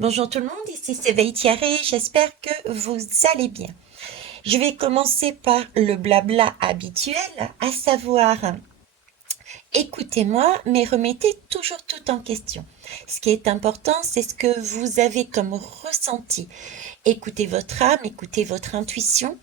Bonjour tout le monde, ici c'est Thierry, j'espère que vous allez bien. Je vais commencer par le blabla habituel, à savoir écoutez-moi, mais remettez toujours tout en question. Ce qui est important, c'est ce que vous avez comme ressenti. Écoutez votre âme, écoutez votre intuition,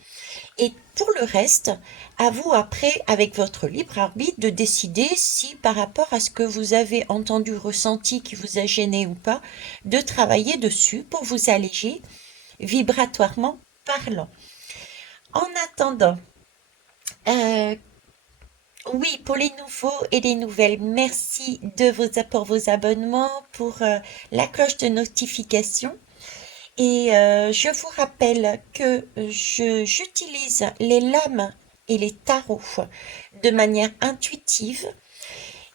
et pour le reste, à vous après, avec votre libre arbitre, de décider si par rapport à ce que vous avez entendu, ressenti, qui vous a gêné ou pas, de travailler dessus pour vous alléger vibratoirement parlant. En attendant, euh, oui, pour les nouveaux et les nouvelles, merci pour vos abonnements, pour la cloche de notification. Et je vous rappelle que j'utilise les lames et les tarots de manière intuitive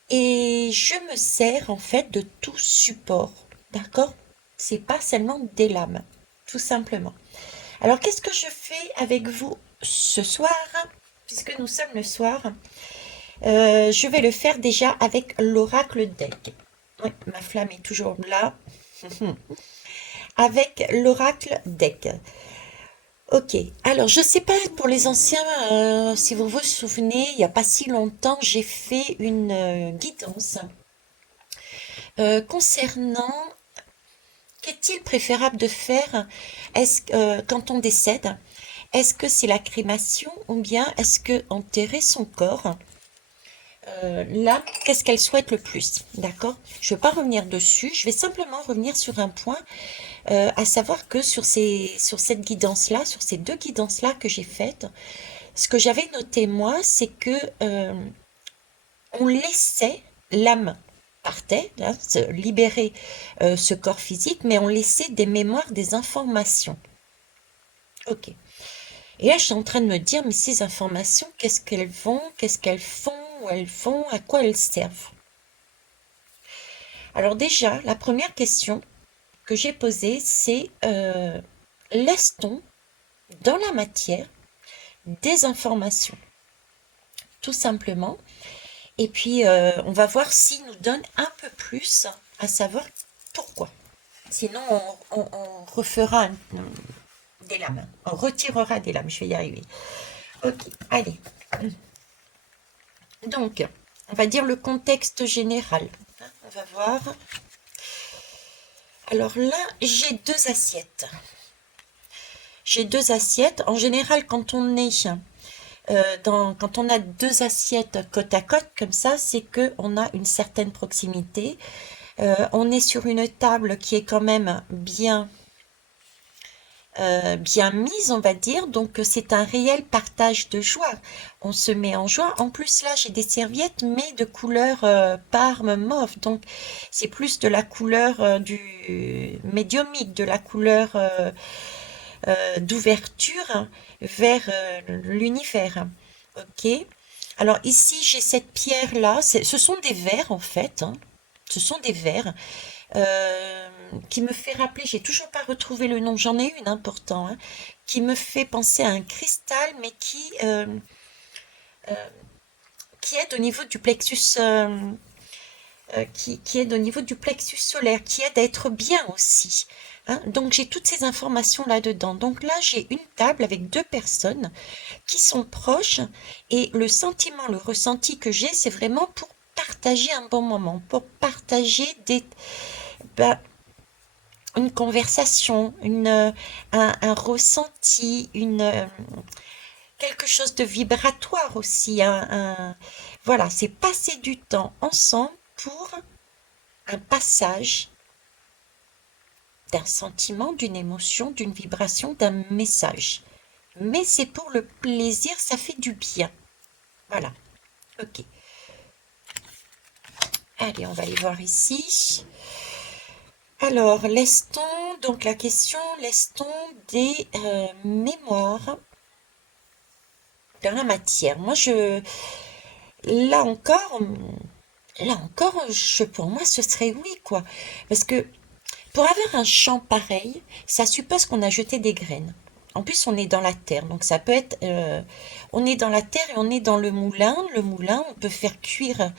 et je me sers en fait de tout support. D'accord? C'est pas seulement des lames, tout simplement. Alors, qu'est-ce que je fais avec vous ce soir, puisque nous sommes le soir? Je vais le faire déjà avec l'oracle deck. Oui, ma flamme est toujours là. Avec l'oracle deck. Ok, alors je sais pas pour les anciens, si vous vous souvenez, il n'y a pas si longtemps, j'ai fait une guidance concernant qu'est-il préférable de faire quand on décède. Est-ce que c'est la crémation ou bien est-ce que enterrer son corps, là, qu'est-ce qu'elle souhaite le plus, d'accord? Je ne vais pas revenir dessus, je vais simplement revenir sur un point, à savoir que sur cette guidance-là, sur ces deux guidances-là que j'ai faites, ce que j'avais noté moi, c'est que on laissait l'âme partait, hein, se libérer ce corps physique, mais on laissait des mémoires, des informations. Ok. Et là, je suis en train de me dire, mais ces informations, qu'est-ce qu'elles font, où elles vont, à quoi elles servent? Alors déjà, la première question que j'ai posée, c'est laisse-t-on dans la matière des informations? Tout simplement. Et puis, on va voir s'il nous donne un peu plus à savoir pourquoi. Sinon, on refera des lames. On retirera des lames. Je vais y arriver. Ok, allez. Donc, on va dire le contexte général. On va voir. Alors là, j'ai deux assiettes. J'ai deux assiettes. En général, quand on est quand on a deux assiettes côte à côte comme ça, c'est que on a une certaine proximité. On est sur une table qui est quand même bien mise, on va dire. Donc, c'est un réel partage de joie. On se met en joie. En plus, là, j'ai des serviettes, mais de couleur parme mauve. Donc, c'est plus de la couleur du médiumique, de la couleur d'ouverture vers l'univers. Ok. Alors ici, j'ai cette pierre-là. Ce sont des verres, en fait, hein. Ce sont des verres euh, qui me fait rappeler, j'ai toujours pas retrouvé le nom, j'en ai une important, hein, qui me fait penser à un cristal, mais euh, qui est au niveau du plexus, qui est au niveau du plexus solaire, qui aide à être bien aussi. Hein. Donc j'ai toutes ces informations là-dedans. Donc là, j'ai une table avec deux personnes qui sont proches et le sentiment, le ressenti que j'ai, c'est vraiment pour partager un bon moment, pour partager ben, une conversation, un ressenti, quelque chose de vibratoire aussi. Voilà, c'est passer du temps ensemble pour un passage d'un sentiment, d'une émotion, d'une vibration, d'un message. Mais c'est pour le plaisir, ça fait du bien. Voilà, ok. Allez, on va aller voir ici. Alors, laisse-t-on, donc la question, laisse-t-on des mémoires dans la matière? Là encore, pour moi, ce serait oui, quoi. Parce que pour avoir un champ pareil, ça suppose qu'on a jeté des graines. En plus, on est dans la terre, donc ça peut être, on est dans la terre et on est dans le moulin. Le moulin, on peut faire cuire.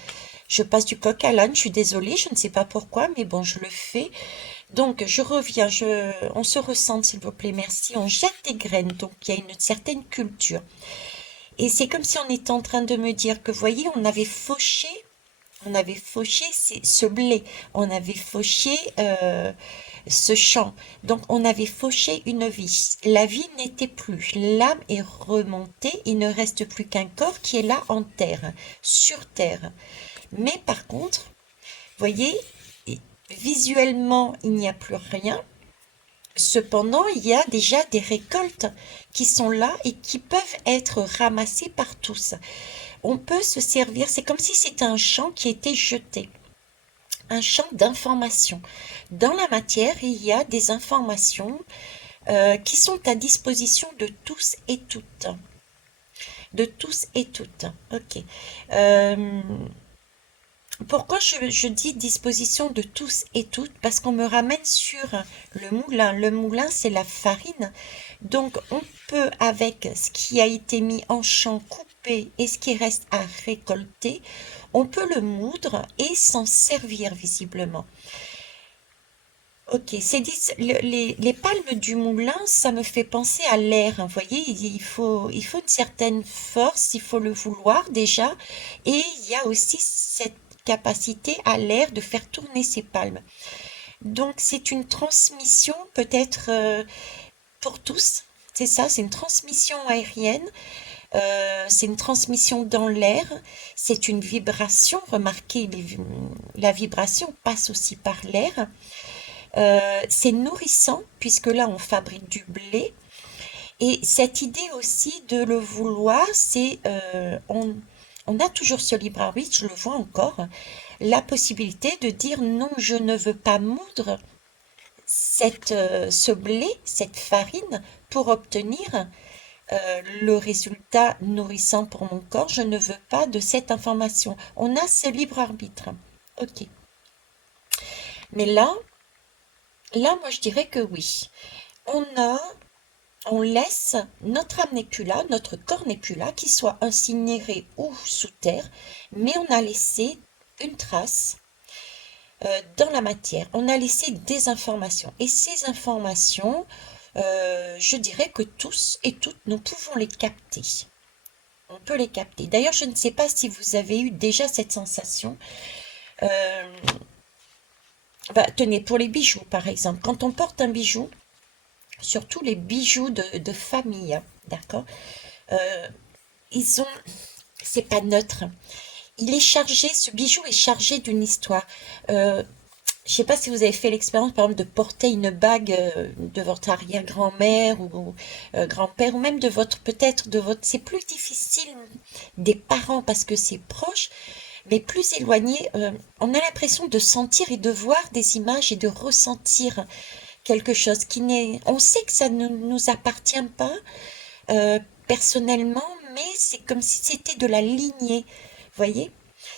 Je passe du coq à l'âne, je suis désolée, je ne sais pas pourquoi, mais bon, je le fais. Donc, je reviens, on se ressente, s'il vous plaît, merci. On jette des graines, donc il y a une certaine culture. Et c'est comme si on était en train de me dire que, vous voyez, on avait fauché ce blé, on avait fauché ce champ. Donc, on avait fauché une vie. La vie n'était plus. L'âme est remontée. Il ne reste plus qu'un corps qui est là en terre, sur terre. Mais par contre, voyez, visuellement, il n'y a plus rien. Cependant, il y a déjà des récoltes qui sont là et qui peuvent être ramassées par tous. On peut se servir, c'est comme si c'était un champ qui était jeté, un champ d'informations. Dans la matière, il y a des informations qui sont à disposition de tous et toutes. De tous et toutes. Ok. Euh, Pourquoi je dis disposition de tous et toutes? Parce qu'on me ramène sur le moulin. Le moulin, c'est la farine. Donc, on peut, avec ce qui a été mis en champ, coupé et ce qui reste à récolter, on peut le moudre et s'en servir visiblement. Ok, les palmes du moulin, ça me fait penser à l'air, hein. Vous voyez, il faut une certaine force, il faut le vouloir déjà, et il y a aussi cette capacité à l'air de faire tourner ses palmes. Donc c'est une transmission peut-être pour tous, c'est ça, c'est une transmission aérienne, c'est une transmission dans l'air, c'est une vibration, remarquez, la vibration passe aussi par l'air. C'est nourrissant puisque là on fabrique du blé et cette idée aussi de le vouloir, c'est on a toujours ce libre arbitre, je le vois encore, la possibilité de dire non, je ne veux pas moudre ce blé, cette farine pour obtenir le résultat nourrissant pour mon corps. Je ne veux pas de cette information. On a ce libre arbitre. Ok. Mais là, moi je dirais que oui. On a On laisse, notre âme n'est plus là, notre corps n'est plus là, qu'il soit incinéré ou sous terre, mais on a laissé une trace dans la matière. On a laissé des informations. Et ces informations, je dirais que tous et toutes, nous pouvons les capter. On peut les capter. D'ailleurs, je ne sais pas si vous avez eu déjà cette sensation. Euh, Tenez, pour les bijoux, par exemple, quand on porte un bijou, surtout les bijoux de famille, hein, d'accord? Euh, Ils ont, c'est pas neutre. Il est chargé, ce bijou est chargé d'une histoire. Euh, je sais pas si vous avez fait l'expérience, par exemple, de porter une bague de votre arrière-grand-mère ou grand-père, ou même de votre, peut-être de votre. C'est plus difficile des parents parce que c'est proche, mais plus éloigné. On a l'impression de sentir et de voir des images et de ressentir quelque chose qui n'est. On sait que ça ne nous appartient pas, euh, personnellement, mais c'est comme si c'était de la lignée. Voyez?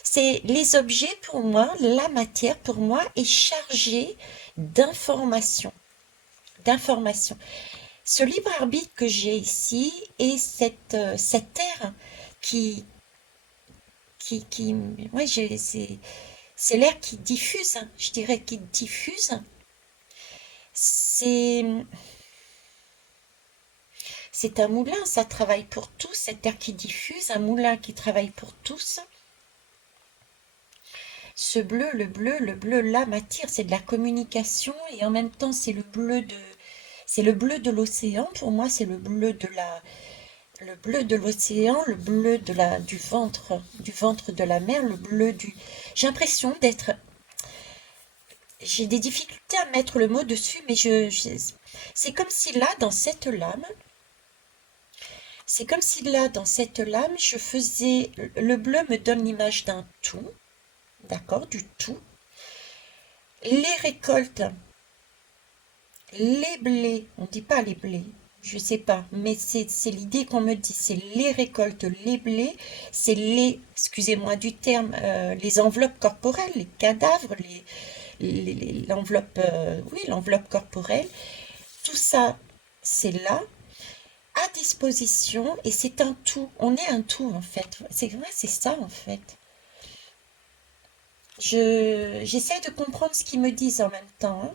C'est les objets pour moi, la matière pour moi est chargée d'informations, d'informations. Ce libre arbitre que j'ai ici et cette air qui, ouais, c'est l'air qui diffuse, hein, je dirais qui diffuse. C'est, c'est un moulin, ça travaille pour tous, cet air qui diffuse, un moulin qui travaille pour tous. Ce bleu, le bleu là m'attire, c'est de la communication et en même temps c'est le bleu de l'océan. Pour moi, c'est le bleu de l'océan, le bleu du ventre de la mer, le bleu du. J'ai l'impression d'être. J'ai des difficultés à mettre le mot dessus, mais c'est comme si là, dans cette lame, c'est comme si là, dans cette lame, je faisais. Le bleu me donne l'image d'un tout, d'accord, du tout. Les récoltes, les blés, on ne dit pas les blés, je sais pas, mais c'est l'idée qu'on me dit, c'est les récoltes, les blés, c'est excusez-moi du terme, les enveloppes corporelles, les cadavres, l'enveloppe, oui, l'enveloppe corporelle, tout ça, c'est là, à disposition, et c'est un tout, on est un tout en fait, c'est vrai, c'est ça en fait. J'essaie de comprendre ce qu'ils me disent en même temps, hein.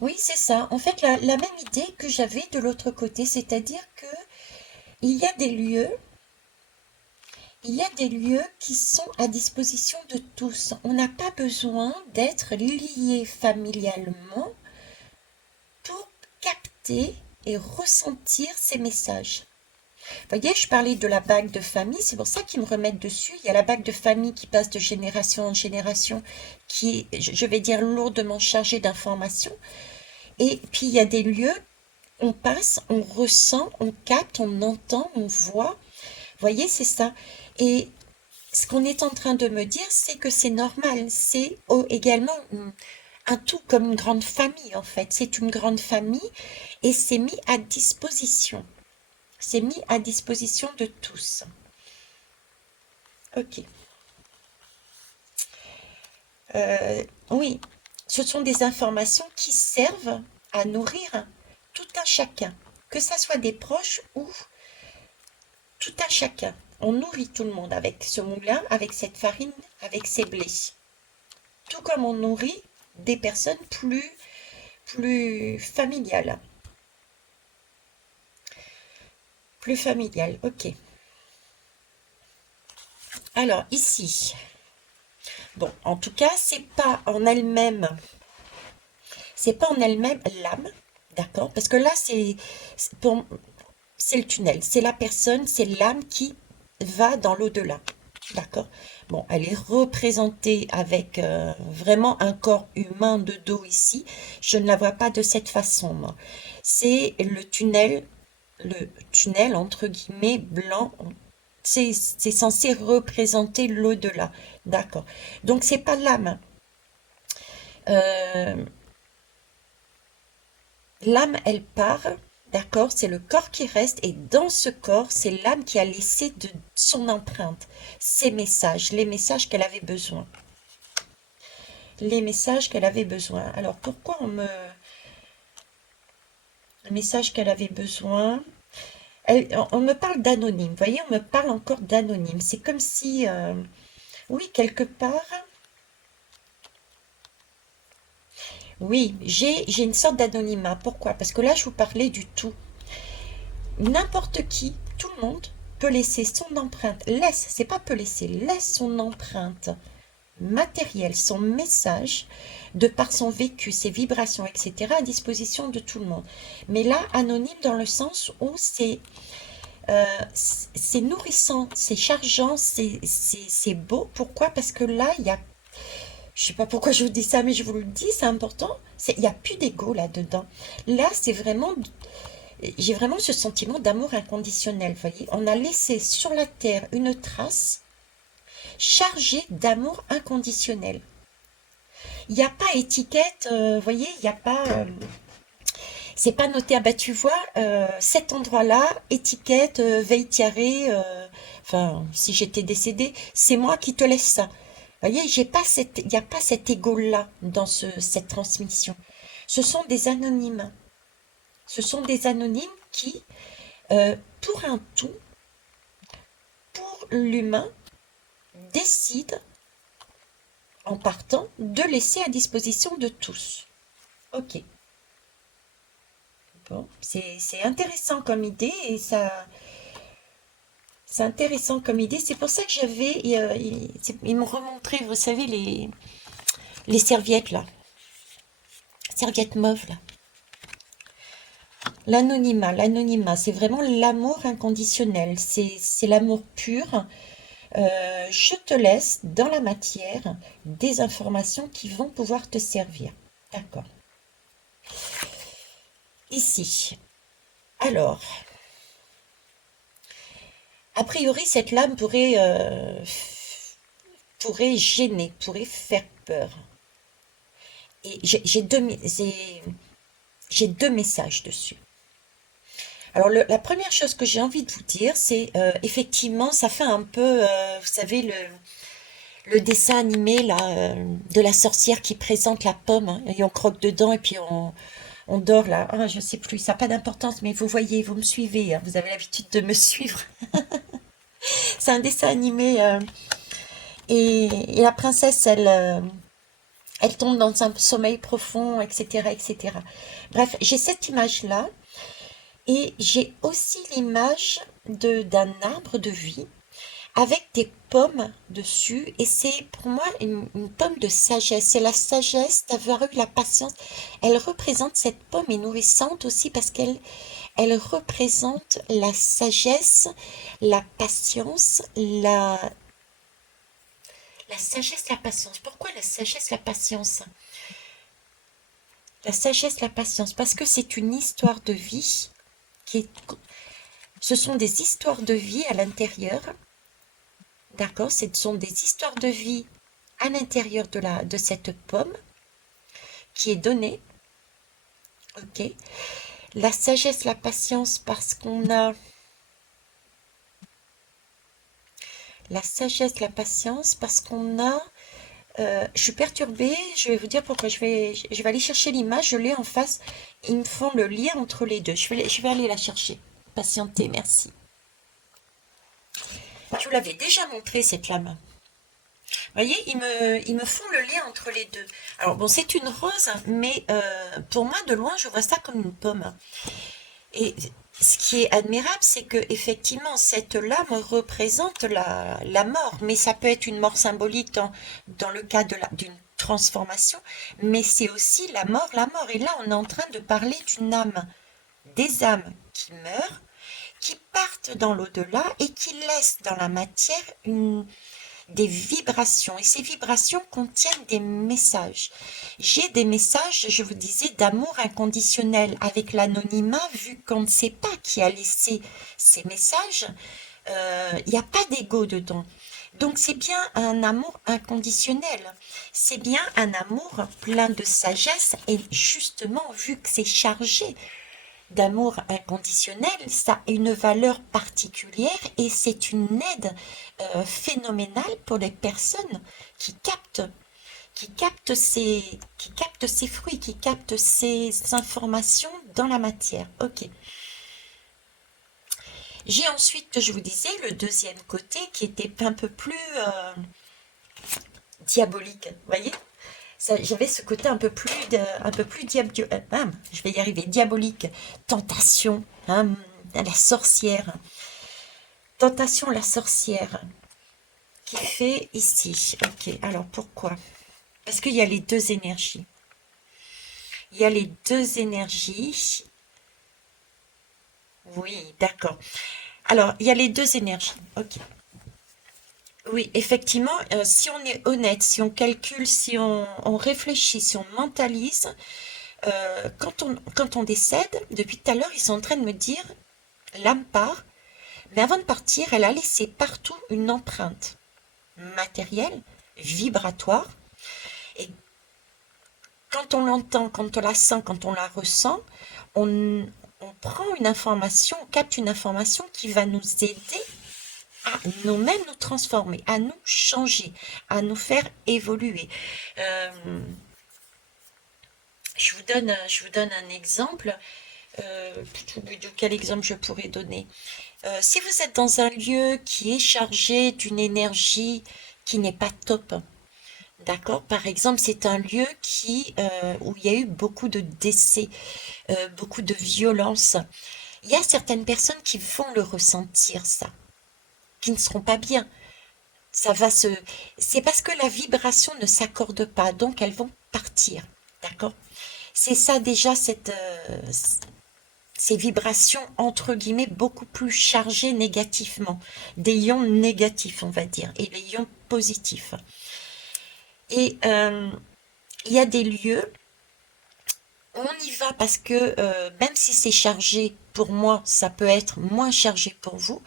Oui, c'est ça. En fait, la même idée que j'avais de l'autre côté, c'est-à-dire que il y a des lieux, il y a des lieux qui sont à disposition de tous. On n'a pas besoin d'être lié familialement pour capter et ressentir ces messages. Vous voyez, je parlais de la bague de famille, c'est pour ça qu'ils me remettent dessus. Il y a la bague de famille qui passe de génération en génération, qui est, je vais dire, lourdement chargée d'informations. Et puis il y a des lieux, on passe, on ressent, on capte, on entend, on voit. Vous voyez, c'est ça. Et ce qu'on est en train de me dire, c'est que c'est normal. C'est également un tout comme une grande famille, en fait. C'est une grande famille et c'est mis à disposition. C'est mis à disposition de tous. Ok. Oui, ce sont des informations qui servent à nourrir tout un chacun, que ça soit des proches ou tout un chacun. On nourrit tout le monde avec ce moulin, avec cette farine, avec ces blés. Tout comme on nourrit des personnes plus familiales. Plus familiales, ok. Alors ici, bon, en tout cas, c'est pas en elle-même l'âme, d'accord? Parce que là, c'est le tunnel, c'est la personne, c'est l'âme qui va dans l'au-delà, d'accord? Bon, elle est représentée avec vraiment un corps humain de dos ici. Je ne la vois pas de cette façon, moi. C'est le tunnel entre guillemets blanc. C'est censé représenter l'au-delà, d'accord? Donc c'est pas l'âme. Euh, L'âme, elle part, d'accord? C'est le corps qui reste, et dans ce corps, c'est l'âme qui a laissé de son empreinte, ses messages, les messages qu'elle avait besoin. Les messages qu'elle avait besoin. Alors pourquoi le message qu'elle avait besoin? On me parle d'anonyme, vous voyez, on me parle encore d'anonyme. C'est comme si, oui, quelque part, oui, j'ai une sorte d'anonymat. Pourquoi? Parce que là, je vous parlais du tout. N'importe qui, tout le monde, peut laisser son empreinte, c'est pas peut laisser, laisse son empreinte matérielle, son message, de par son vécu, ses vibrations, etc., à disposition de tout le monde. Mais là, anonyme dans le sens où c'est nourrissant, c'est chargeant, c'est beau. Pourquoi? Parce que là, il y a, je sais pas pourquoi je vous dis ça, mais je vous le dis, c'est important. Il n'y a plus d'ego là-dedans. Là, c'est vraiment j'ai vraiment ce sentiment d'amour inconditionnel, vous voyez. On a laissé sur la terre une trace chargée d'amour inconditionnel. Il n'y a pas étiquette, vous voyez, il n'y a pas, c'est pas noté, ah bah tu vois, cet endroit-là, étiquette, Veitiaré, enfin, si j'étais décédée, c'est moi qui te laisse ça. Vous voyez, il n'y a pas cet égo-là dans cette transmission. Ce sont des anonymes. Ce sont des anonymes qui, pour un tout, pour l'humain, décide, en partant, de laisser à disposition de tous. Ok. Bon, c'est intéressant comme idée et ça, c'est intéressant comme idée. C'est pour ça que ils m'ont remontré, vous savez, les serviettes là, serviettes mauves là. L'anonymat, c'est vraiment l'amour inconditionnel. C'est l'amour pur. Je te laisse dans la matière des informations qui vont pouvoir te servir. D'accord. Ici. Alors, a priori, cette lame pourrait gêner, pourrait faire peur. Et j'ai deux messages dessus. Alors, la première chose que j'ai envie de vous dire, c'est effectivement, ça fait un peu, vous savez, le dessin animé là, de la sorcière qui présente la pomme, hein, et on croque dedans et puis on dort là. Ah, je sais plus, ça n'a pas d'importance, mais vous voyez, vous me suivez, hein, vous avez l'habitude de me suivre. C'est un dessin animé et la princesse, elle tombe dans un sommeil profond, etc., etc. Bref, j'ai cette image-là et j'ai aussi l'image d'un arbre de vie avec des pommes dessus et c'est pour moi une pomme de sagesse. C'est la sagesse d'avoir eu la patience. Elle représente, cette pomme est nourrissante aussi parce elle représente la sagesse, la patience, la sagesse, la patience. Pourquoi la sagesse, la patience? La sagesse, la patience, parce que c'est une histoire de vie qui est, ce sont des histoires de vie à l'intérieur, d'accord? Ce sont des histoires de vie à l'intérieur de cette pomme qui est donnée, ok? La sagesse, la patience, parce qu'on a la sagesse, la patience, parce qu'on a je suis perturbée, je vais vous dire pourquoi. Je vais aller chercher l'image, je l'ai en face. Ils me font le lien entre les deux. Je vais aller la chercher. Patientez, merci. Je vous l'avais déjà montré cette lame. Vous voyez, ils me font le lien entre les deux. Alors bon, c'est une rose, mais pour moi, de loin, je vois ça comme une pomme. Et ce qui est admirable, c'est que effectivement, cette lame représente la mort, mais ça peut être une mort symbolique dans le cas d'une transformation, mais c'est aussi la mort, la mort. Et là, on est en train de parler d'une âme, des âmes qui meurent, qui partent dans l'au-delà et qui laissent dans la matière des vibrations. Et ces vibrations contiennent des messages. J'ai des messages, je vous disais, d'amour inconditionnel avec l'anonymat, vu qu'on ne sait pas qui a laissé ces messages. Il n'y a pas d'ego dedans. Donc c'est bien un amour inconditionnel. C'est bien un amour plein de sagesse. Et justement, vu que c'est chargé d'amour inconditionnel, ça a une valeur particulière et c'est une aide phénoménale pour les personnes qui captent, qui captent ces fruits, qui captent ces informations dans la matière. Ok. J'ai ensuite, je vous disais, le deuxième côté qui était un peu plus diabolique. Vous voyez? J'avais ce côté un peu plus je vais y arriver, diabolique, tentation, hein, la sorcière, tentation, la sorcière, qui fait ici. Ok, alors pourquoi? Parce qu'il y a les deux énergies. Il y a les deux énergies. Oui, d'accord. Alors, il y a les deux énergies. Ok. Oui, effectivement, si on est honnête, si on calcule, si on réfléchit, si on mentalise, quand on décède, depuis tout à l'heure, ils sont en train de me dire, l'âme part, mais avant de partir, elle a laissé partout une empreinte matérielle, vibratoire, et quand on l'entend, quand on la sent, quand on la ressent, on prend une information, on capte une information qui va nous aider à nous-mêmes nous transformer, à nous changer, à nous faire évoluer. Euh, je vous donne un exemple. Euh, Quel exemple je pourrais donner? Si vous êtes dans un lieu qui est chargé d'une énergie qui n'est pas top, d'accord? Par exemple, c'est un lieu où il y a eu beaucoup de décès, beaucoup de violence. Il y a certaines personnes qui vont le ressentir, ça, qui ne seront pas bien. Ça va se, c'est parce que la vibration ne s'accorde pas, donc elles vont partir, d'accord? C'est ça déjà ces vibrations entre guillemets beaucoup plus chargées négativement, des ions négatifs on va dire, et les ions positifs. Et il y a des lieux où on y va parce que même si c'est chargé pour moi, ça peut être moins chargé pour vous.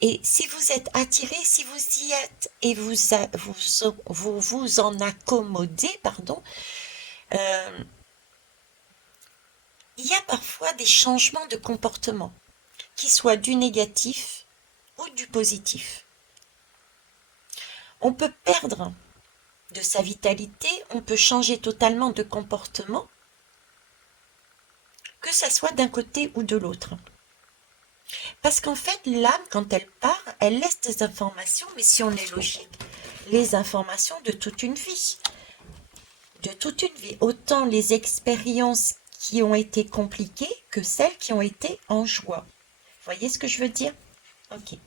Et si vous êtes attiré, si vous y êtes et vous en accommodez, pardon, euh, il y a parfois des changements de comportement, qui soient du négatif ou du positif. On peut perdre de sa vitalité, on peut changer totalement de comportement, que ça soit d'un côté ou de l'autre. Parce qu'en fait, l'âme, quand elle part, elle laisse des informations, mais si on est logique, les informations de toute une vie. De toute une vie. Autant les expériences qui ont été compliquées que celles qui ont été en joie. Vous voyez ce que je veux dire? Ok.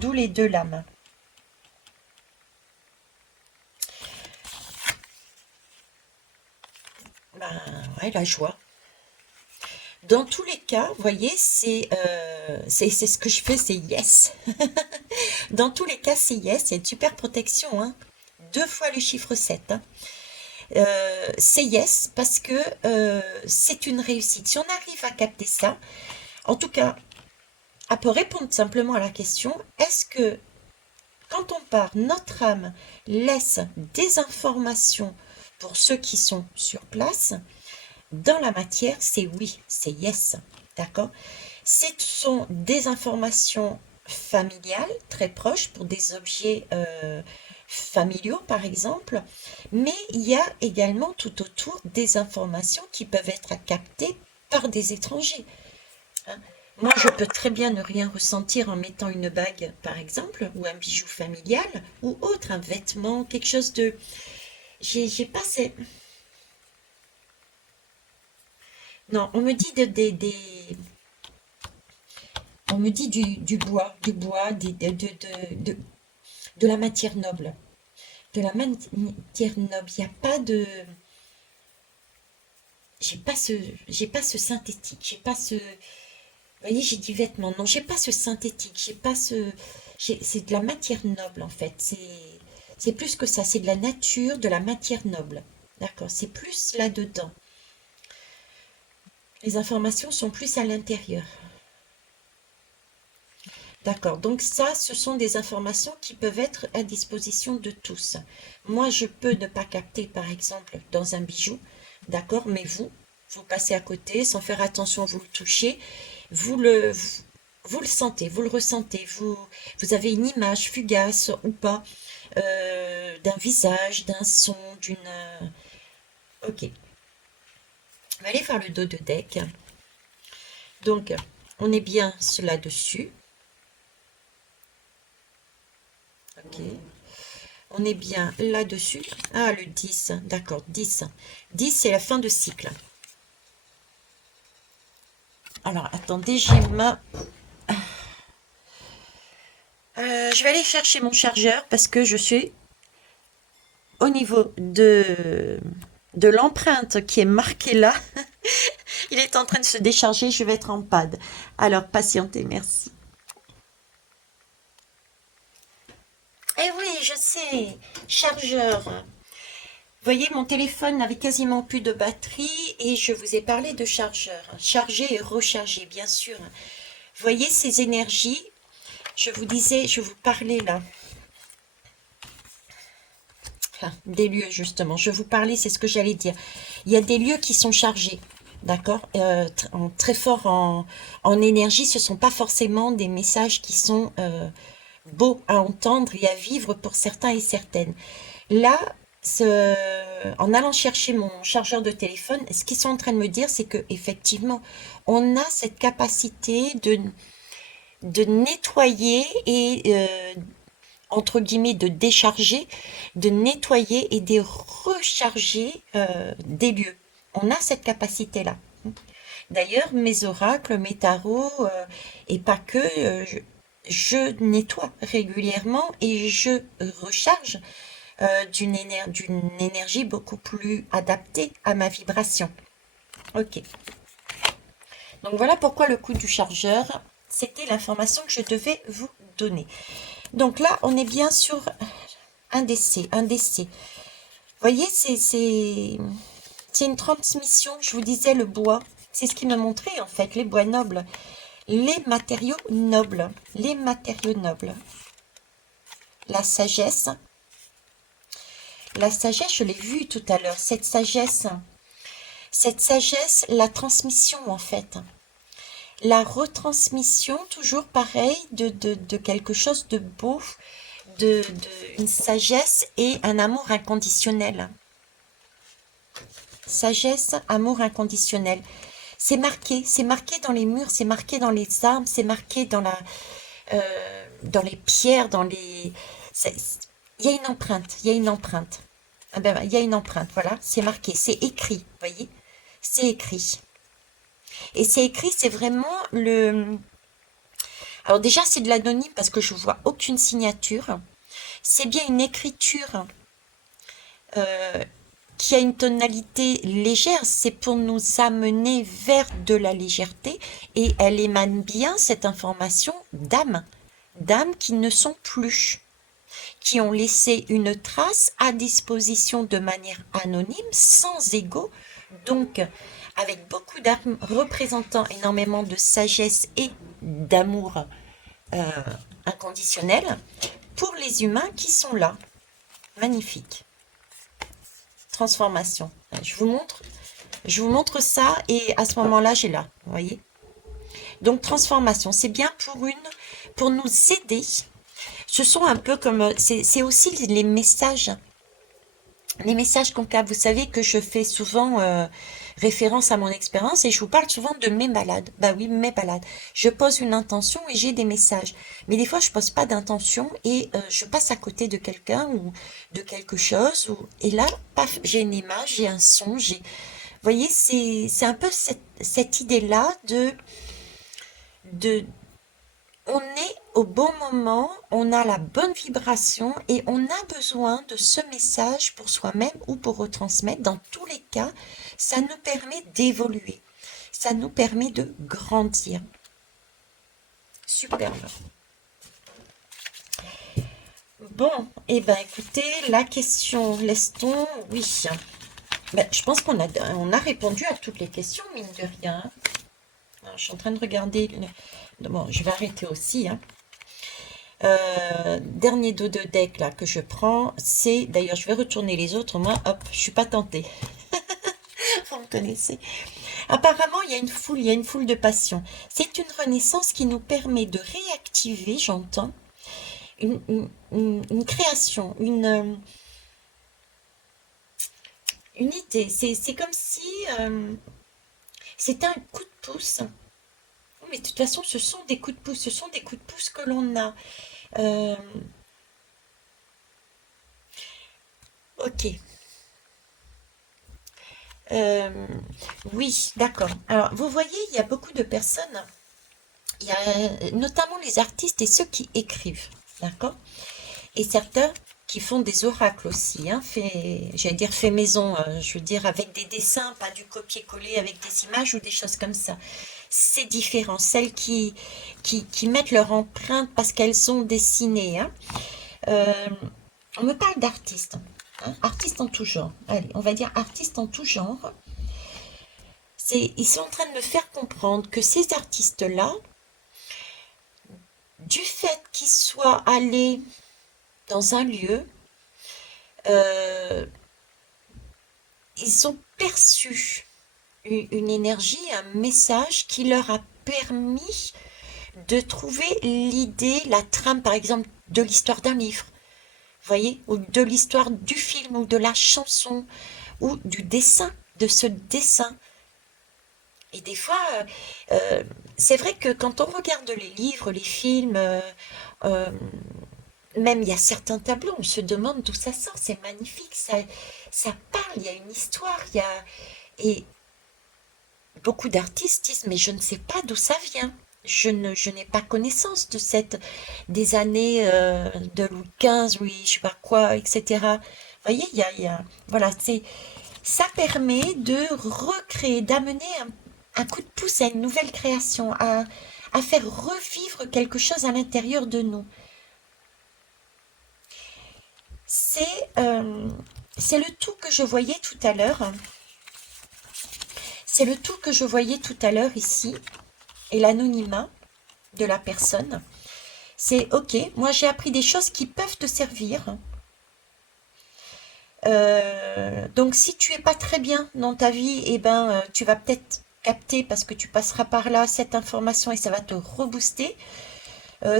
D'où les deux lames. Ben, ouais, la joie. Dans tous les cas, vous voyez, c'est ce que je fais, c'est yes. Dans tous les cas, c'est yes. Il y a une super protection, hein. 2 fois le chiffre 7, hein. C'est yes parce que c'est une réussite. Si on arrive à capter ça, en tout cas, on peut répondre simplement à la question, est-ce que quand on part, notre âme laisse des informations pour ceux qui sont sur place dans la matière? C'est oui, c'est yes, d'accord? Ce sont des informations familiales, très proches, pour des objets familiaux, par exemple, mais il y a également tout autour des informations qui peuvent être captées par des étrangers, hein. Moi, je peux très bien ne rien ressentir en mettant une bague, par exemple, ou un bijou familial, ou autre, un vêtement, quelque chose de... J'ai pas ces... Non, on me dit on me dit du bois, de la matière noble. De la matière noble. Il n'y a pas de... J'ai pas ce, j'ai pas ce synthétique, j'ai pas ce... Vous voyez, j'ai dit vêtements. Non, j'ai pas ce synthétique, j'ai pas ce... C'est de la matière noble, en fait. C'est plus que ça, c'est de la nature, de la matière noble. D'accord, c'est plus là-dedans. Les informations sont plus à l'intérieur. D'accord, donc ça, ce sont des informations qui peuvent être à disposition de tous. Moi, je peux ne pas capter, par exemple, dans un bijou, d'accord, mais vous passez à côté sans faire attention, vous le touchez, vous le, vous le sentez, vous le ressentez, vous avez une image fugace ou pas d'un visage, d'un son, d'une... Ok, on va aller faire le dos de deck. Donc, on est bien là-dessus. Ok. On est bien là-dessus. Ah, le 10, d'accord, 10. 10, c'est la fin de cycle. Alors, attendez, j'ai ma... je vais aller chercher mon chargeur parce que je suis au niveau de l'empreinte qui est marquée là. Il est en train de se décharger, je vais être en panne. Alors, patientez, merci. Eh oui, je sais, chargeur. Vous voyez, mon téléphone n'avait quasiment plus de batterie et je vous ai parlé de chargeur. Charger et recharger, bien sûr. Vous voyez ces énergies, je vous disais, je vous parlais là. Ah, des lieux, justement. Je vous parlais, c'est ce que j'allais dire. Il y a des lieux qui sont chargés, d'accord, très fort en énergie. Ce ne sont pas forcément des messages qui sont beaux à entendre et à vivre pour certains et certaines. Là, en allant chercher mon chargeur de téléphone, ce qu'ils sont en train de me dire, c'est que effectivement, on a cette capacité de nettoyer et entre guillemets de décharger, de nettoyer et de recharger des lieux. On a cette capacité-là. D'ailleurs, mes oracles, mes tarots, et pas que, je nettoie régulièrement et je recharge d'une énergie beaucoup plus adaptée à ma vibration. Ok. Donc voilà pourquoi le coup du chargeur, c'était l'information que je devais vous donner. Donc là, on est bien sur un décès, un décès. Vous voyez, c'est une transmission, je vous disais, le bois. C'est ce qui me montrait, en fait, les bois nobles. Les matériaux nobles. Les matériaux nobles. La sagesse. La sagesse, je l'ai vu tout à l'heure. Cette sagesse, la transmission, en fait. La retransmission, toujours pareil, de quelque chose de beau, une sagesse et un amour inconditionnel. Sagesse, amour inconditionnel. C'est marqué dans les murs, c'est marqué dans les arbres, c'est marqué dans les pierres, il Il y a une empreinte, il y a une empreinte. Ah ben, il y a une empreinte, voilà, c'est marqué, c'est écrit, vous voyez? C'est écrit. Et c'est écrit, c'est vraiment le... Alors déjà, c'est de l'anonyme parce que je vois aucune signature. C'est bien une écriture euh, qui a une tonalité légère, c'est pour nous amener vers de la légèreté et elle émane bien cette information d'âmes, d'âmes qui ne sont plus, qui ont laissé une trace à disposition de manière anonyme, sans ego, donc avec beaucoup d'âmes représentant énormément de sagesse et d'amour euh, inconditionnel pour les humains qui sont là. Magnifique. Transformation. Je vous montre ça et à ce moment-là, j'ai là, vous voyez. Donc transformation, c'est bien pour nous aider. Ce sont un peu comme, c'est aussi les messages qu'on capte. Vous savez que je fais souvent référence à mon expérience et je vous parle souvent de mes balades. Bah oui, mes balades. Je pose une intention et j'ai des messages. Mais des fois, je pose pas d'intention et je passe à côté de quelqu'un ou de quelque chose. Et là, paf, j'ai une image, j'ai un son, j'ai... Vous voyez, c'est un peu cette idée-là de, on est au bon moment, on a la bonne vibration et on a besoin de ce message pour soi-même ou pour retransmettre. Dans tous les cas, ça nous permet d'évoluer, ça nous permet de grandir. Superbe. Bon, et ben écoutez, la question, laisse-t-on? Oui. Ben, je pense on a répondu à toutes les questions, mine de rien. Alors, je suis en train de regarder. Bon, je vais arrêter aussi, hein. Dernier dos de deck là que je prends, c'est d'ailleurs je vais retourner les autres, moi hop, je suis pas tentée. Vous me connaissez. Apparemment, il y a une foule de passion. C'est une renaissance qui nous permet de réactiver, j'entends, une création, une idée. C'est comme si c'était un coup de pouce. Mais de toute façon, ce sont des coups de pouce, ce sont des coups de pouce que l'on a. Euh, ok. Euh, oui, d'accord. Alors, vous voyez, il y a beaucoup de personnes, il y a notamment les artistes et ceux qui écrivent, d'accord? Et certains qui font des oracles aussi, hein, j'allais dire fait maison, je veux dire avec des dessins, pas du copier-coller avec des images ou des choses comme ça. C'est différent. Celles qui mettent leur empreinte parce qu'elles ont dessiné, hein. Euh, on me parle d'artistes, hein, artistes en tout genre. Allez, on va dire artistes en tout genre. Ils sont en train de me faire comprendre que ces artistes-là, du fait qu'ils soient allés dans un lieu, euh, ils ont perçu une énergie, un message qui leur a permis de trouver l'idée, la trame, par exemple, de l'histoire d'un livre, vous voyez, ou de l'histoire du film, ou de la chanson, ou du dessin, de ce dessin. Et des fois, euh, c'est vrai que quand on regarde les livres, les films, euh, même il y a certains tableaux, on se demande d'où ça sort, c'est magnifique, ça parle, il y a une histoire, et beaucoup d'artistes disent, mais je ne sais pas d'où ça vient. Je n'ai pas connaissance des années de Louis XV, Louis, je sais pas quoi, etc. Vous voyez, voilà, ça permet de recréer, d'amener un coup de pouce à une nouvelle création, à faire revivre quelque chose à l'intérieur de nous. C'est euh, c'est le tout que je voyais tout à l'heure. C'est le tout que je voyais tout à l'heure ici, et l'anonymat de la personne. C'est ok, moi j'ai appris des choses qui peuvent te servir. Donc si tu es pas très bien dans ta vie, eh ben tu vas peut-être capter parce que tu passeras par là cette information et ça va te rebooster.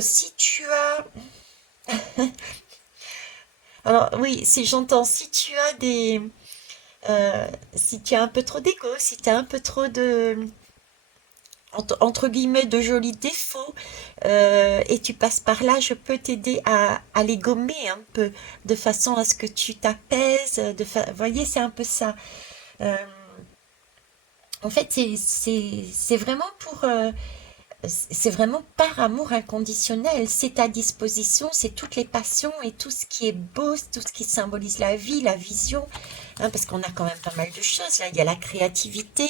Si tu as, alors oui, si j'entends, si tu as si tu as un peu trop d'ego, si tu as un peu trop entre guillemets, de jolis défauts, et tu passes par là, je peux t'aider à les gommer un peu, de façon à ce que tu t'apaises, vous voyez, c'est un peu ça. Euh, En fait, c'est vraiment c'est vraiment par amour inconditionnel. C'est ta disposition, c'est toutes les passions et tout ce qui est beau, tout ce qui symbolise la vie, la vision, hein, parce qu'on a quand même pas mal de choses. Là, il y a la créativité,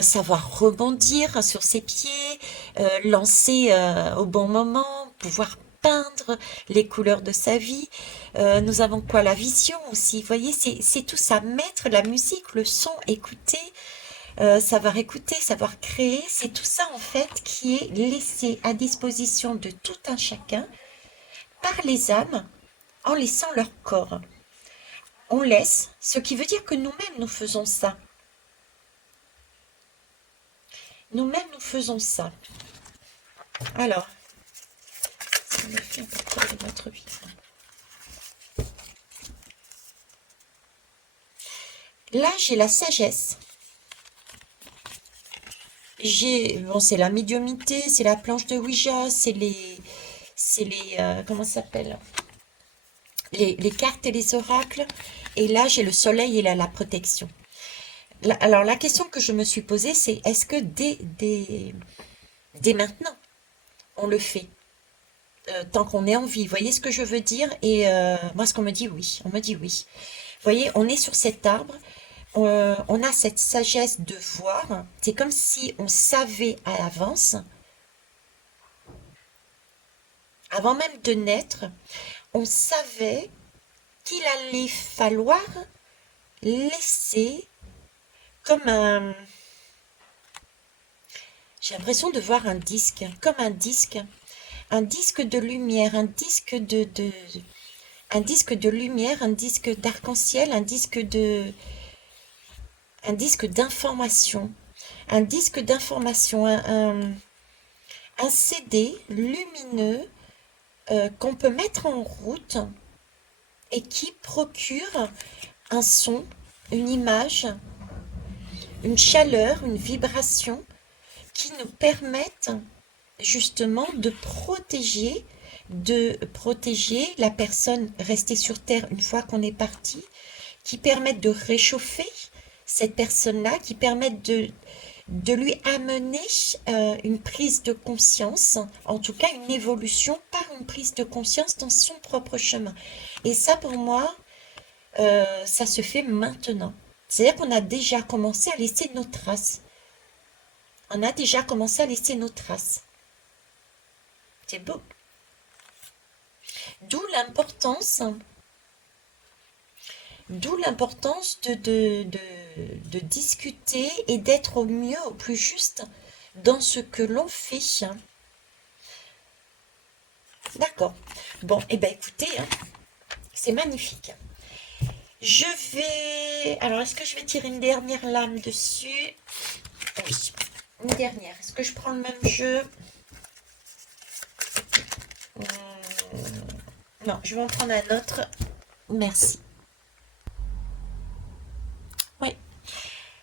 savoir rebondir sur ses pieds, lancer au bon moment, pouvoir peindre les couleurs de sa vie. Nous avons quoi? La vision aussi. Vous voyez, c'est tout ça. Mettre la musique, le son, écouter, savoir écouter, savoir créer, c'est tout ça en fait qui est laissé à disposition de tout un chacun par les âmes en laissant leur corps. On laisse, ce qui veut dire que nous-mêmes nous faisons ça. Nous-mêmes nous faisons ça. Alors, ça me fait un peu de notre vie. Là, j'ai la sagesse. Bon, c'est la médiumnité, c'est la planche de Ouija, comment ça s'appelle? Les cartes et les oracles. Et là, j'ai le soleil et la protection. Alors, la question que je me suis posée, c'est est-ce que dès maintenant, on le fait tant qu'on est en vie? Vous voyez ce que je veux dire? Et moi, ce qu'on me dit, oui. On me dit oui. Vous voyez, on est sur cet arbre, on a cette sagesse de voir. C'est comme si on savait à l'avance, avant même de naître, on savait qu'il allait falloir laisser comme un... J'ai l'impression de voir un disque, comme un disque de lumière, un disque de lumière, un disque d'arc-en-ciel, un disque d'information, un CD lumineux qu'on peut mettre en route et qui procure un son, une image, une chaleur, une vibration qui nous permettent justement de protéger la personne restée sur Terre une fois qu'on est parti, qui permettent de réchauffer cette personne-là, qui permettent de lui amener une prise de conscience, en tout cas une évolution par une prise de conscience dans son propre chemin. Et ça, pour moi, ça se fait maintenant. C'est-à-dire qu'on a déjà commencé à laisser nos traces. On a déjà commencé à laisser nos traces. C'est beau. D'où l'importance, d'où l'importance de discuter et d'être au mieux, au plus juste dans ce que l'on fait. D'accord. Bon, et ben écoutez, hein, c'est magnifique. Je vais... Alors, est-ce que je vais tirer une dernière lame dessus? Oui, une dernière. Est-ce que je prends le même jeu? Non, je vais en prendre un autre. Merci. Oui.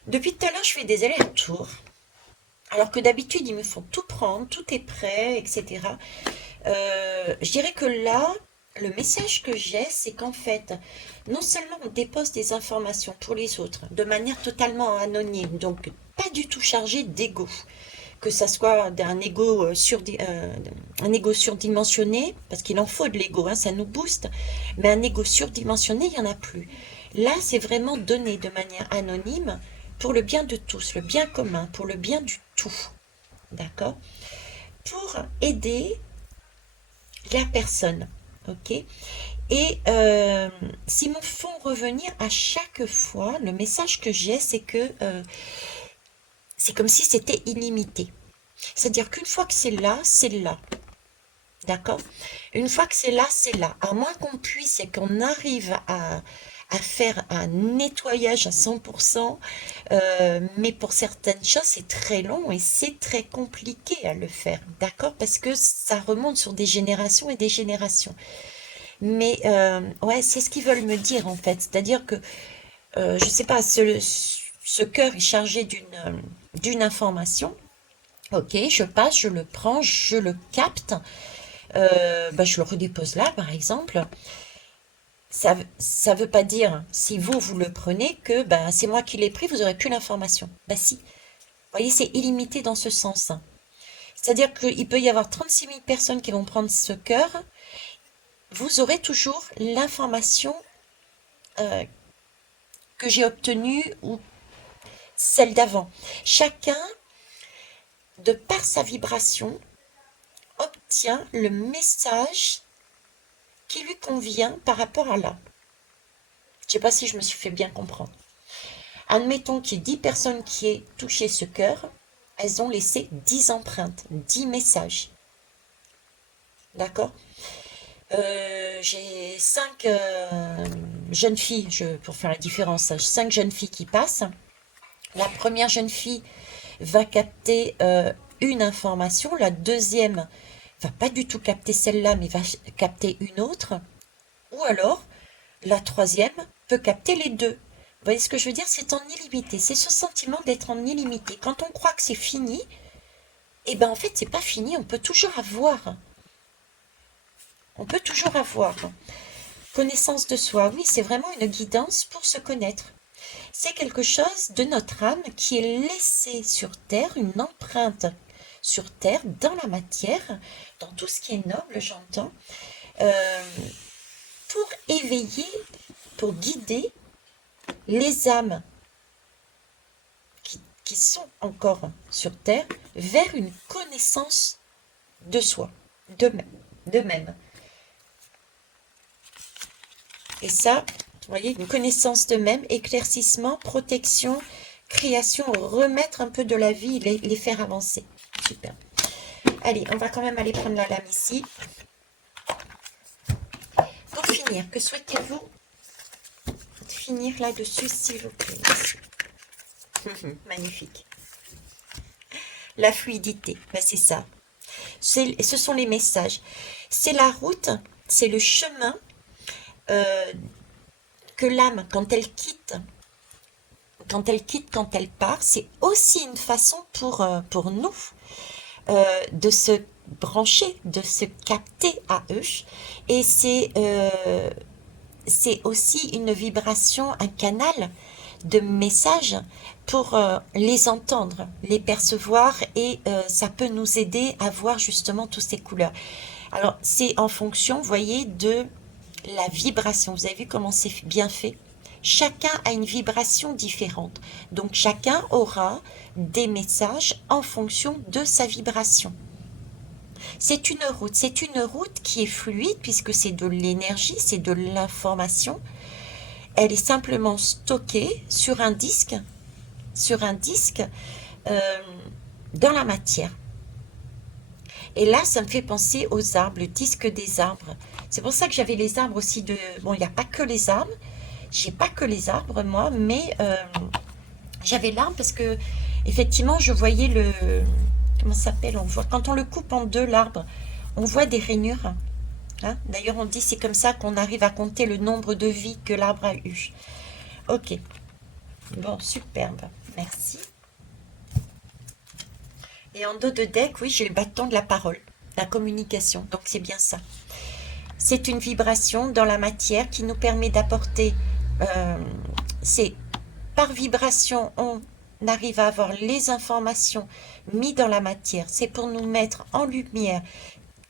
Depuis tout à l'heure, je fais des allers-retours. Alors que d'habitude, ils me font tout prendre, tout est prêt, etc. Je dirais que là, le message que j'ai, c'est qu'en fait, non seulement on dépose des informations pour les autres de manière totalement anonyme, donc pas du tout chargé d'ego, que ça soit un ego surdimensionné, parce qu'il en faut de l'ego, hein, ça nous booste, mais un ego surdimensionné, il n'y en a plus. Là, c'est vraiment donné de manière anonyme pour le bien de tous, le bien commun, pour le bien du tout. D'accord? Pour aider la personne. Ok? Et s'ils me font revenir à chaque fois, le message que j'ai, c'est que c'est comme si c'était illimité. C'est-à-dire qu'une fois que c'est là, c'est là. D'accord? Une fois que c'est là, c'est là. À moins qu'on puisse et qu'on arrive à faire un nettoyage à 100%, mais pour certaines choses, c'est très long et c'est très compliqué à le faire. D'accord? Parce que ça remonte sur des générations et des générations. Mais ouais, c'est ce qu'ils veulent me dire en fait. C'est-à-dire que, je sais pas, ce cœur est chargé d'une information Ok, je passe, je le prends, je le capte, je le redépose là, par exemple. Ça veut pas dire, si vous le prenez, que c'est moi qui l'ai pris, vous aurez plus l'information. Bah si. Vous voyez, c'est illimité dans ce sens. C'est-à-dire qu'il peut y avoir 36 000 personnes qui vont prendre ce cœur. Vous aurez toujours l'information euh, que j'ai obtenue ou celle d'avant. Chacun, de par sa vibration, obtient le message qui lui convient par rapport à là. Je ne sais pas si je me suis fait bien comprendre. Admettons qu'il y ait 10 personnes qui aient touché ce cœur, elles ont laissé 10 empreintes, 10 messages. D'accord. J'ai 5 jeunes filles, pour faire la différence, 5 jeunes filles qui passent. La première jeune fille va capter une information, la deuxième va pas du tout capter celle-là, mais va capter une autre, ou alors la troisième peut capter les deux. Vous voyez ce que je veux dire? C'est en illimité. C'est ce sentiment d'être en illimité. Quand on croit que c'est fini, eh ben en fait c'est pas fini. On peut toujours avoir. On peut toujours avoir. Connaissance de soi. Oui, c'est vraiment une guidance pour se connaître. C'est quelque chose de notre âme qui est laissé sur Terre, une empreinte sur Terre, dans la matière, dans tout ce qui est noble, j'entends, euh, pour éveiller, pour guider les âmes qui sont encore sur Terre vers une connaissance de soi, de même. Et ça, vous voyez, une connaissance de même, éclaircissement, protection, création, remettre un peu de la vie, les faire avancer. Super. Allez, on va quand même aller prendre la lame ici. Pour finir, que souhaitez-vous finir là-dessus, s'il vous plaît? Magnifique. La fluidité, c'est ça. Ce sont les messages. C'est la route, c'est le chemin euh, que l'âme, quand elle quitte, quand elle part, c'est aussi une façon pour nous de se brancher, de se capter à eux. Et c'est aussi une vibration, un canal de messages pour les entendre, les percevoir et ça peut nous aider à voir justement toutes ces couleurs. Alors c'est en fonction, vous voyez, de la vibration. Vous avez vu comment c'est bien fait? Chacun a une vibration différente. Donc chacun aura des messages en fonction de sa vibration. C'est une route qui est fluide puisque c'est de l'énergie, c'est de l'information. Elle est simplement stockée sur un disque euh, dans la matière. Et là, ça me fait penser aux arbres, le disque des arbres. C'est pour ça que j'avais les arbres aussi de... Bon, il n'y a pas que les arbres. J'ai pas que les arbres, moi, mais j'avais l'arbre parce que, effectivement, je voyais le... Comment ça s'appelle? On voit, quand on le coupe en deux, l'arbre, on voit des rainures. Hein. D'ailleurs, on dit c'est comme ça qu'on arrive à compter le nombre de vies que l'arbre a eu. Ok. Bon, superbe. Merci. Et en dos de deck, oui, j'ai le bâton de la parole, la communication. Donc c'est bien ça. C'est une vibration dans la matière qui nous permet d'apporter. euh, c'est par vibration, on arrive à avoir les informations mises dans la matière. C'est pour nous mettre en lumière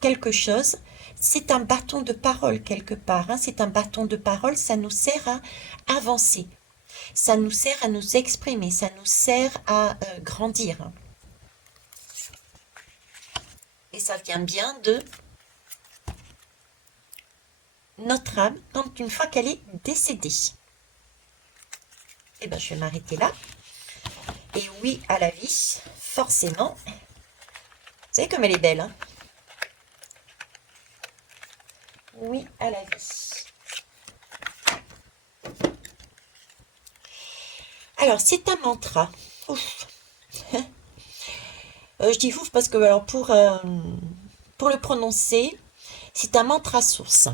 quelque chose. C'est un bâton de parole quelque part. Hein. C'est un bâton de parole. Ça nous sert à avancer. Ça nous sert à nous exprimer. Ça nous sert à grandir. Et ça vient bien de notre âme quand une fois qu'elle est décédée. Eh bien, je vais m'arrêter là. Et oui à la vie, forcément. Vous savez comme elle est belle, hein? Oui à la vie. Alors, c'est un mantra. Ouf. Je dis ouf parce que alors pour le prononcer, c'est un mantra source.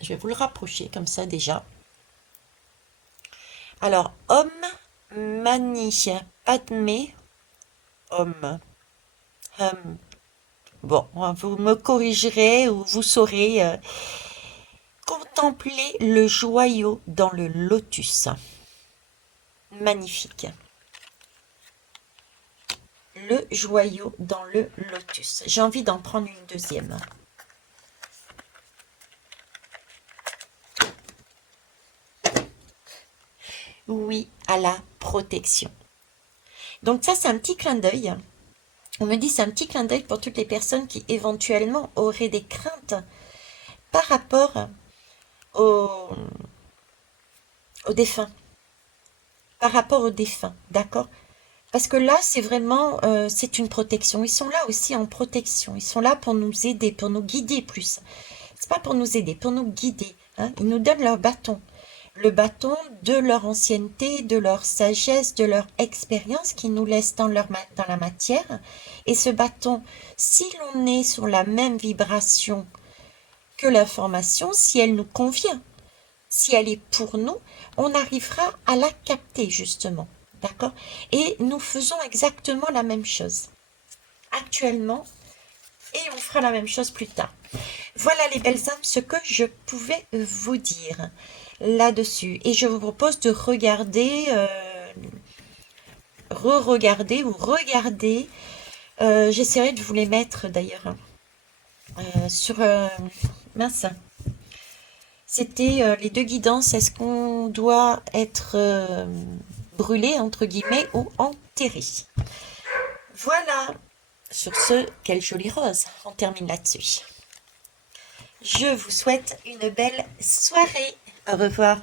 Je vais vous le rapprocher comme ça déjà. Alors, Om Mani Padme Om. Euh, bon, vous me corrigerez ou vous saurez contempler le joyau dans le lotus. Magnifique. Le joyau dans le lotus. J'ai envie d'en prendre une deuxième. Oui, à la protection. Donc ça, c'est un petit clin d'œil. On me dit c'est un petit clin d'œil pour toutes les personnes qui éventuellement auraient des craintes par rapport aux, aux défunts. Par rapport aux défunts, d'accord? Parce que là, c'est vraiment, c'est une protection. Ils sont là aussi en protection. Ils sont là pour nous aider, pour nous guider plus. C'est pas pour nous aider, pour nous guider, hein. Ils nous donnent leur bâton. Le bâton de leur ancienneté, de leur sagesse, de leur expérience qu'ils nous laissent dans la matière. Et ce bâton, si l'on est sur la même vibration que l'information, si elle nous convient, si elle est pour nous, on arrivera à la capter justement. D'accord? Et nous faisons exactement la même chose actuellement et on fera la même chose plus tard. Voilà les belles âmes, ce que je pouvais vous dire là-dessus. Et je vous propose de regarder, re-regarder ou regarder. J'essaierai de vous les mettre d'ailleurs sur... mince. C'était les deux guidances. Est-ce qu'on doit être brûlé, entre guillemets, ou enterré? Voilà. Sur ce, quelle jolie rose. On termine là-dessus. Je vous souhaite une belle soirée. Au revoir.